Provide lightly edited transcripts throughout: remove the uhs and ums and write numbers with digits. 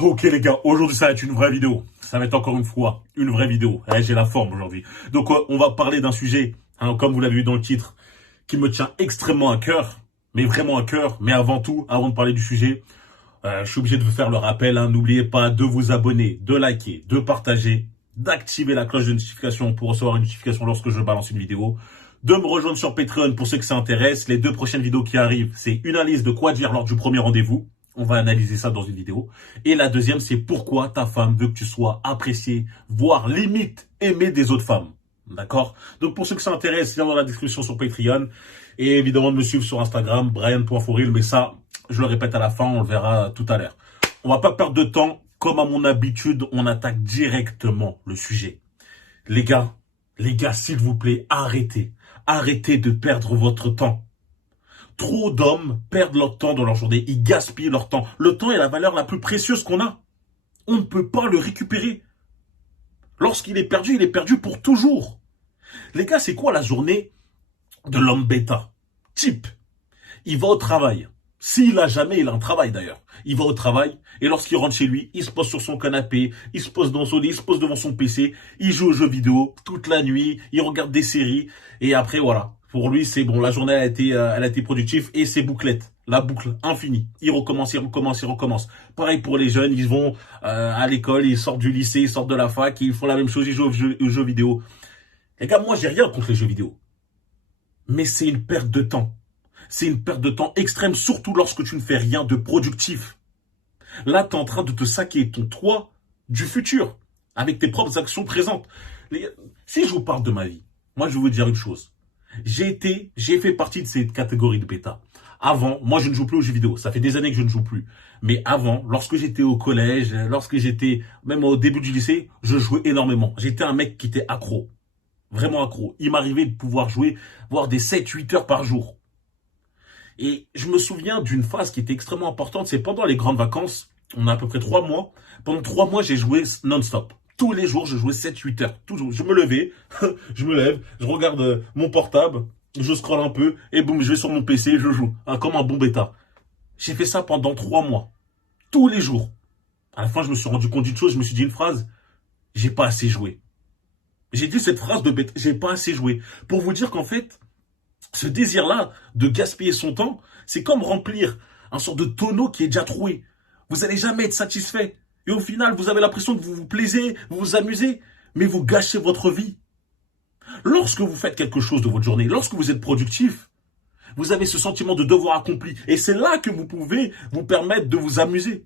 Ok les gars, aujourd'hui ça va être une vraie vidéo. Ça va être encore une fois une vraie vidéo. J'ai la forme aujourd'hui. Donc on va parler d'un sujet, comme vous l'avez vu dans le titre, qui me tient extrêmement à cœur. Mais vraiment à cœur. Mais avant tout, avant de parler du sujet, je suis obligé de vous faire le rappel. N'oubliez pas de vous abonner, de liker, de partager, d'activer la cloche de notification pour recevoir une notification lorsque je balance une vidéo. De me rejoindre sur Patreon pour ceux que ça intéresse. Les 2 prochaines vidéos qui arrivent, c'est une analyse de quoi dire lors du premier rendez-vous. On va analyser ça dans une vidéo. Et la deuxième, c'est pourquoi ta femme veut que tu sois apprécié, voire limite aimé des autres femmes. D'accord? Donc pour ceux que ça intéresse, il y a dans la description sur Patreon. Et évidemment de me suivre sur Instagram, Brian.Foril. Mais ça, je le répète à la fin, on le verra tout à l'heure. On va pas perdre de temps. Comme à mon habitude, on attaque directement le sujet. Les gars, s'il vous plaît, arrêtez. Arrêtez de perdre votre temps. Trop d'hommes perdent leur temps dans leur journée. Ils gaspillent leur temps. Le temps est la valeur la plus précieuse qu'on a. On ne peut pas le récupérer. Lorsqu'il est perdu pour toujours. Les gars, c'est quoi la journée de l'homme bêta? Type, il va au travail. S'il a jamais, il a un travail d'ailleurs. Il va au travail et lorsqu'il rentre chez lui, il se pose sur son canapé, il se pose dans son lit, il se pose devant son PC, il joue aux jeux vidéo toute la nuit, il regarde des séries et après voilà. Pour lui, c'est bon, la journée elle a été productive et c'est bouclette. La boucle infinie. Il recommence, il recommence, il recommence. Pareil pour les jeunes, ils vont à l'école, ils sortent du lycée, ils sortent de la fac, ils font la même chose, ils jouent aux jeux vidéo. Les gars, moi j'ai rien contre les jeux vidéo. Mais c'est une perte de temps. C'est une perte de temps extrême, surtout lorsque tu ne fais rien de productif. Là, tu es en train de te saquer ton toit du futur, avec tes propres actions présentes. Si je vous parle de ma vie, moi je vais vous dire une chose. J'ai fait partie de cette catégorie de bêta. Avant, moi je ne joue plus aux jeux vidéo. Ça fait des années que je ne joue plus. Mais avant, lorsque j'étais au collège, lorsque j'étais même au début du lycée, je jouais énormément. J'étais un mec qui était accro. Vraiment accro. Il m'arrivait de pouvoir jouer, voire des 7-8 heures par jour. Et je me souviens d'une phase qui était extrêmement importante. C'est pendant les grandes vacances. On a à peu près 3 mois. Pendant 3 mois, j'ai joué non-stop. Tous les jours, je jouais 7-8 heures. Toujours. Je me levais, je me lève, je regarde mon portable, je scrolle un peu, et boum, je vais sur mon PC, je joue. Comme un bon bêta. J'ai fait ça pendant 3 mois. Tous les jours. À la fin, je me suis rendu compte d'une chose, je me suis dit une phrase. J'ai pas assez joué. J'ai dit cette phrase de bêta, j'ai pas assez joué. Pour vous dire qu'en fait, ce désir-là de gaspiller son temps, c'est comme remplir un sort de tonneau qui est déjà troué. Vous n'allez jamais être satisfait. Et au final, vous avez l'impression que vous vous plaisez, vous vous amusez, mais vous gâchez votre vie. Lorsque vous faites quelque chose de votre journée, lorsque vous êtes productif, vous avez ce sentiment de devoir accompli. Et c'est là que vous pouvez vous permettre de vous amuser.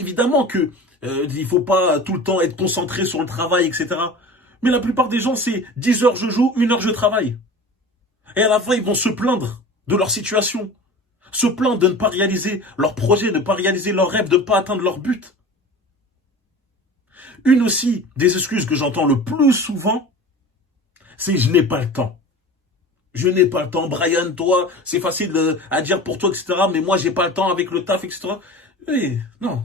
Évidemment que il faut pas tout le temps être concentré sur le travail, etc. Mais la plupart des gens, c'est 10 heures je joue, 1 heure je travaille. Et à la fin, ils vont se plaindre de leur situation. Se plaindre de ne pas réaliser leur projet, de ne pas réaliser leur rêve, de ne pas atteindre leur but. Une aussi des excuses que j'entends le plus souvent, c'est « je n'ai pas le temps ». Je n'ai pas le temps. Brian, toi, c'est facile à dire pour toi, etc. Mais moi, j'ai pas le temps avec le taf, etc. Oui, non.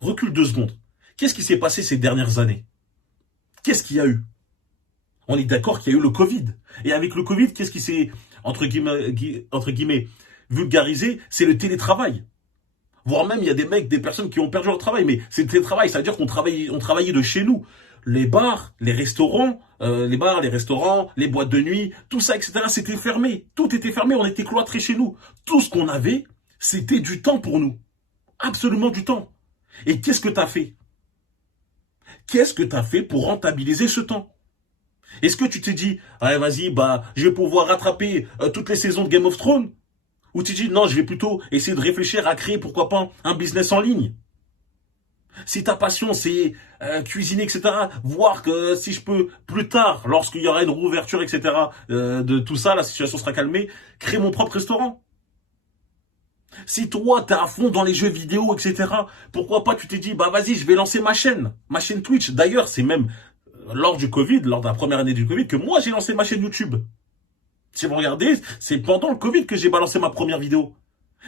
Recule 2 secondes. Qu'est-ce qui s'est passé ces dernières années? Qu'est-ce qu'il y a eu? On est d'accord qu'il y a eu le Covid. Et avec le Covid, qu'est-ce qui s'est, entre guillemets, vulgarisé? C'est le télétravail. Voire même, il y a des personnes qui ont perdu leur travail. Mais c'est le télétravail, c'est-à-dire qu'on travaillait de chez nous. Les bars, les restaurants, les boîtes de nuit, tout ça, etc., c'était fermé. Tout était fermé, on était cloîtrés chez nous. Tout ce qu'on avait, c'était du temps pour nous. Absolument du temps. Et qu'est-ce que tu as fait? Qu'est-ce que tu as fait pour rentabiliser ce temps? Est-ce que tu t'es dit, allez, vas-y, je vais pouvoir rattraper toutes les saisons de Game of Thrones? Ou tu te dis, non, je vais plutôt essayer de réfléchir à créer, pourquoi pas, un business en ligne? Si ta passion, c'est cuisiner, etc., voir que si je peux, plus tard, lorsqu'il y aura une rouverture, etc., de tout ça, la situation sera calmée, créer mon propre restaurant. Si toi, t'es à fond dans les jeux vidéo, etc., pourquoi pas, tu t'es dit, vas-y, je vais lancer ma chaîne Twitch. D'ailleurs, c'est même lors du Covid, lors de la première année du Covid, que moi, j'ai lancé ma chaîne YouTube. Si vous regardez, c'est pendant le Covid que j'ai balancé ma première vidéo.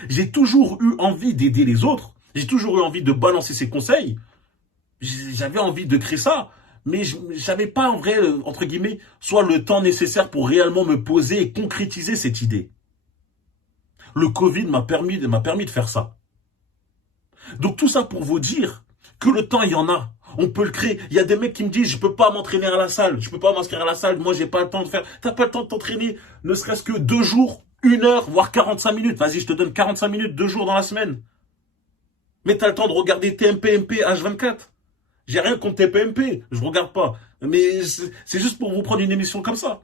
J'ai toujours eu envie d'aider les autres. J'ai toujours eu envie de balancer ces conseils. J'avais envie de créer ça. Mais j'avais pas, en vrai, entre guillemets, soit le temps nécessaire pour réellement me poser et concrétiser cette idée. Le Covid m'a permis de faire ça. Donc tout ça pour vous dire que le temps, il y en a. On peut le créer. Il y a des mecs qui me disent, je peux pas m'entraîner à la salle. Je peux pas m'inscrire à la salle. Moi, j'ai pas le temps de faire. T'as pas le temps de t'entraîner, ne serait-ce que 2 jours, 1 heure, voire 45 minutes. Vas-y, je te donne 45 minutes, 2 jours dans la semaine. Mais t'as le temps de regarder TMP, H24. J'ai rien contre TPMP. Je regarde pas. Mais c'est juste pour vous prendre une émission comme ça.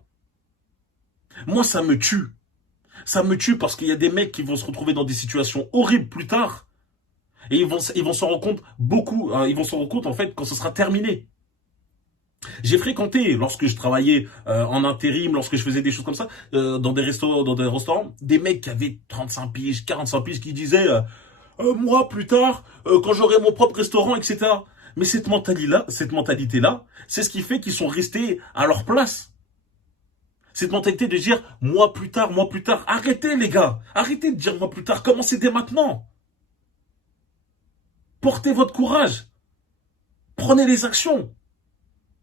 Moi, ça me tue. Ça me tue parce qu'il y a des mecs qui vont se retrouver dans des situations horribles plus tard. Et ils vont s'en rendre compte beaucoup. Ils vont s'en rendre compte, en fait, quand ce sera terminé. J'ai fréquenté, lorsque je travaillais en intérim, lorsque je faisais des choses comme ça, dans des restaurants, des mecs qui avaient 35 piges, 45 piges, qui disaient moi, plus tard, quand j'aurai mon propre restaurant, etc. Mais cette mentalité-là, c'est ce qui fait qu'ils sont restés à leur place. Cette mentalité de dire moi plus tard. Arrêtez, les gars. Arrêtez de dire moi plus tard. Commencez dès maintenant. Portez votre courage. Prenez les actions.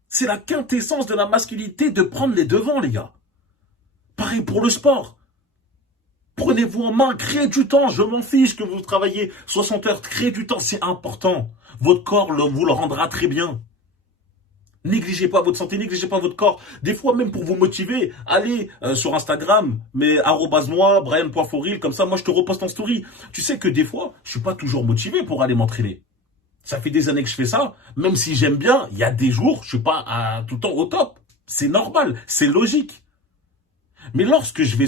C'est la quintessence de la masculinité de prendre les devants, les gars. Pareil pour le sport. Prenez-vous en main, créez du temps. Je m'en fiche que vous travaillez 60 heures. Créez du temps, c'est important. Votre corps vous le rendra très bien. Négligez pas votre santé, négligez pas votre corps. Des fois, même pour vous motiver, allez sur Instagram, mais @moi, Brian.foril, comme ça, moi, je te reposte en story. Tu sais que des fois, je suis pas toujours motivé pour aller m'entraîner. Ça fait des années que je fais ça. Même si j'aime bien, il y a des jours, je suis pas tout le temps au top. C'est normal, c'est logique. Mais lorsque je vais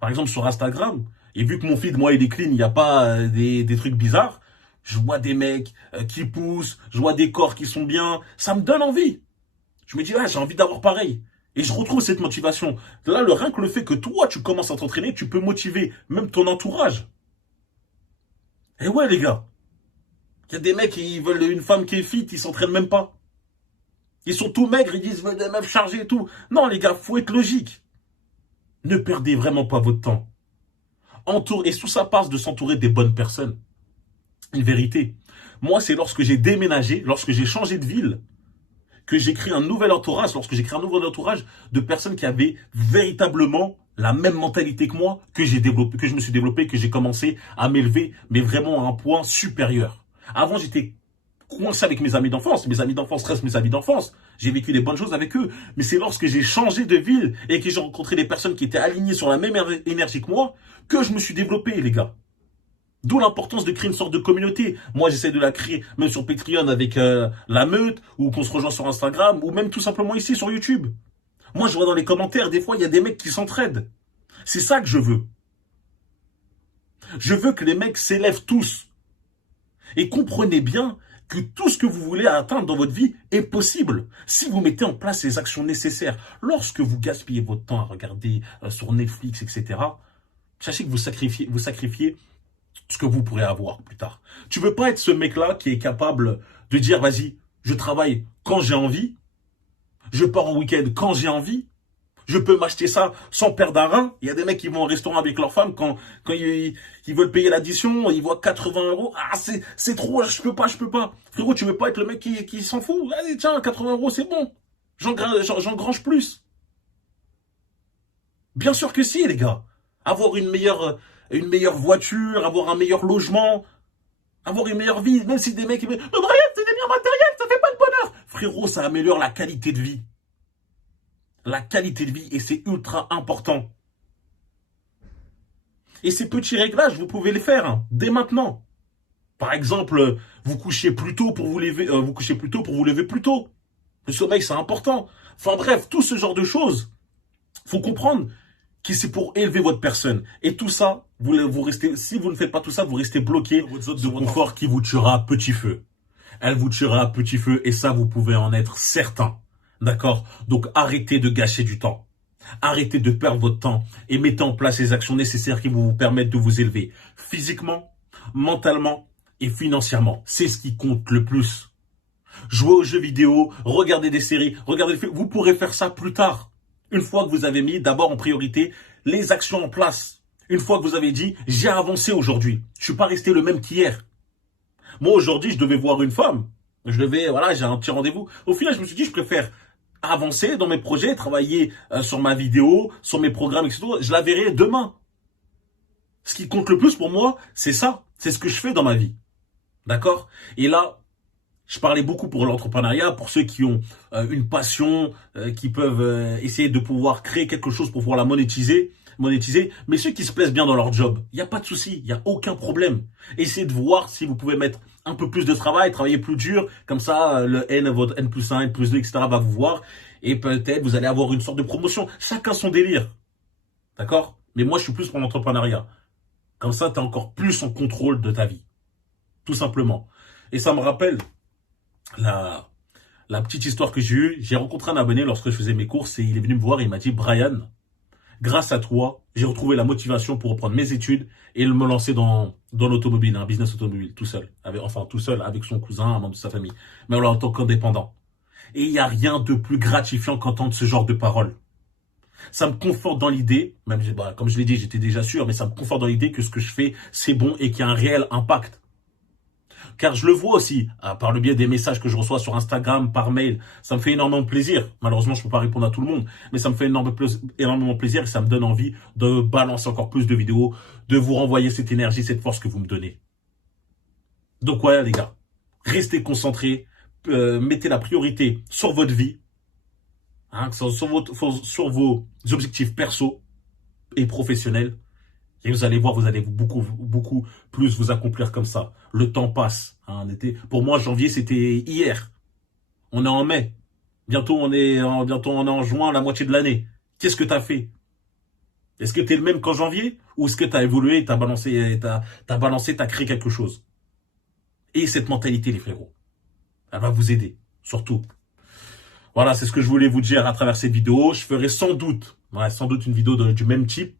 par exemple, sur Instagram, et vu que mon feed, moi, il est clean, il n'y a pas des trucs bizarres, je vois des mecs qui poussent, je vois des corps qui sont bien, ça me donne envie. Je me dis, j'ai envie d'avoir pareil. Et je retrouve cette motivation. Là, rien que le fait que toi, tu commences à t'entraîner, tu peux motiver même ton entourage. Et ouais, les gars. Il y a des mecs qui veulent une femme qui est fit, ils s'entraînent même pas. Ils sont tout maigres, ils disent, veulent des meufs chargées et tout. Non, les gars, faut être logique. Ne perdez vraiment pas votre temps. Et tout ça passe de s'entourer des bonnes personnes. Une vérité. Moi, c'est lorsque j'ai déménagé, lorsque j'ai changé de ville, que j'ai créé un nouvel entourage, de personnes qui avaient véritablement la même mentalité que moi, que je me suis développé, que j'ai commencé à m'élever, mais vraiment à un point supérieur. Avant, j'étais coincé avec mes amis d'enfance. Mes amis d'enfance restent mes amis d'enfance. J'ai vécu des bonnes choses avec eux. Mais c'est lorsque j'ai changé de ville et que j'ai rencontré des personnes qui étaient alignées sur la même énergie que moi, que je me suis développé, les gars. D'où l'importance de créer une sorte de communauté. Moi, j'essaie de la créer, même sur Patreon avec la meute, ou qu'on se rejoint sur Instagram, ou même tout simplement ici sur YouTube. Moi, je vois dans les commentaires, des fois, il y a des mecs qui s'entraident. C'est ça que je veux. Je veux que les mecs s'élèvent tous. Et comprenez bien que tout ce que vous voulez atteindre dans votre vie est possible si vous mettez en place les actions nécessaires. Lorsque vous gaspillez votre temps à regarder sur Netflix, etc., sachez que vous sacrifiez ce que vous pourrez avoir plus tard. Tu veux pas être ce mec-là qui est capable de dire, vas-y, je travaille quand j'ai envie, je pars en week-end quand j'ai envie, je peux m'acheter ça sans perdre un rein. Il y a des mecs qui vont au restaurant avec leur femme quand ils veulent payer l'addition, ils voient 80 €. Ah, c'est trop, je peux pas. Frérot, tu veux pas être le mec qui s'en fout? Allez, tiens, 80 €, c'est bon. J'engrange plus. Bien sûr que si, les gars. Avoir une meilleure voiture, avoir un meilleur logement, avoir une meilleure vie, même si des mecs qui me disent, mais Brian, c'est des biens matériels, ça fait pas le bonheur. Frérot, ça améliore la qualité de vie. La qualité de vie, et c'est ultra important. Et ces petits réglages, vous pouvez les faire dès maintenant. Par exemple, vous couchez plus tôt pour vous lever, plus tôt. Le sommeil, c'est important. Enfin bref, tout ce genre de choses. Faut comprendre que c'est pour élever votre personne. Et tout ça, si vous ne faites pas tout ça, vous restez bloqué dans votre zone de confort qui vous tuera à petit feu. Elle vous tuera à petit feu, et ça, vous pouvez en être certain. D'accord? Donc, arrêtez de gâcher du temps. Arrêtez de perdre votre temps et mettez en place les actions nécessaires qui vont vous permettre de vous élever physiquement, mentalement et financièrement. C'est ce qui compte le plus. Jouez aux jeux vidéo, regardez des séries, regardez des films. Vous pourrez faire ça plus tard. Une fois que vous avez mis d'abord en priorité les actions en place. Une fois que vous avez dit, j'ai avancé aujourd'hui. Je suis pas resté le même qu'hier. Moi, aujourd'hui, je devais voir une femme. J'ai un petit rendez-vous. Au final, je me suis dit, je préfère avancer dans mes projets, travailler sur ma vidéo, sur mes programmes, etc. Je la verrai demain. Ce qui compte le plus pour moi, c'est ça. C'est ce que je fais dans ma vie. D'accord? Et là, je parlais beaucoup pour l'entrepreneuriat, pour ceux qui ont une passion, qui peuvent essayer de pouvoir créer quelque chose pour pouvoir la monétiser. Mais ceux qui se plaisent bien dans leur job, il n'y a pas de souci, il n'y a aucun problème. Essayez de voir si vous pouvez mettre un peu plus de travail, travailler plus dur, comme ça le N, votre N+1, N+2, etc. va vous voir et peut-être vous allez avoir une sorte de promotion. Chacun son délire, d'accord? Mais moi je suis plus pour l'entrepreneuriat. Comme ça, tu es encore plus en contrôle de ta vie, tout simplement. Et ça me rappelle la petite histoire que j'ai eue. J'ai rencontré un abonné lorsque je faisais mes courses et il est venu me voir et il m'a dit: Brian, grâce à toi, j'ai retrouvé la motivation pour reprendre mes études et me lancer dans l'automobile, un business automobile, tout seul. Tout seul, avec son cousin, un membre de sa famille. Mais alors en tant qu'indépendant. Et il n'y a rien de plus gratifiant qu'entendre ce genre de paroles. Ça me conforte dans l'idée, même comme je l'ai dit, j'étais déjà sûr, mais ça me conforte dans l'idée que ce que je fais, c'est bon et qu'il y a un réel impact. Car je le vois aussi, par le biais des messages que je reçois sur Instagram, par mail. Ça me fait énormément plaisir. Malheureusement, je ne peux pas répondre à tout le monde. Mais ça me fait énormément plaisir et ça me donne envie de balancer encore plus de vidéos, de vous renvoyer cette énergie, cette force que vous me donnez. Donc voilà les gars, restez concentrés, mettez la priorité sur votre vie, sur vos objectifs perso et professionnels. Et vous allez voir, vous allez beaucoup plus vous accomplir comme ça. Le temps passe. Pour moi, janvier, c'était hier. On est en mai. Bientôt, on est en juin, la moitié de l'année. Qu'est-ce que tu as fait? Est-ce que tu es le même qu'en janvier? Ou est-ce que tu as évolué, tu as créé quelque chose? Et cette mentalité, les frérots, elle va vous aider, surtout. Voilà, c'est ce que je voulais vous dire à travers cette vidéo. Je ferai sans doute une vidéo du même type,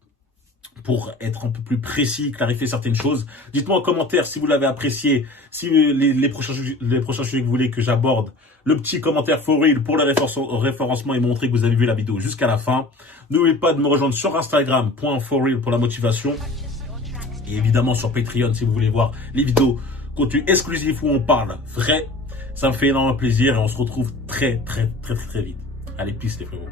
pour être un peu plus précis, clarifier certaines choses. Dites-moi en commentaire si vous l'avez apprécié, si les prochains sujets que vous voulez que j'aborde. Le petit commentaire for real pour le référencement et montrer que vous avez vu la vidéo jusqu'à la fin. N'oubliez pas de me rejoindre sur Instagram, .forreal pour la motivation. Et évidemment sur Patreon si vous voulez voir les vidéos, contenu exclusif où on parle vrai. Ça me fait énormément plaisir et on se retrouve très vite. Allez, peace les frérots.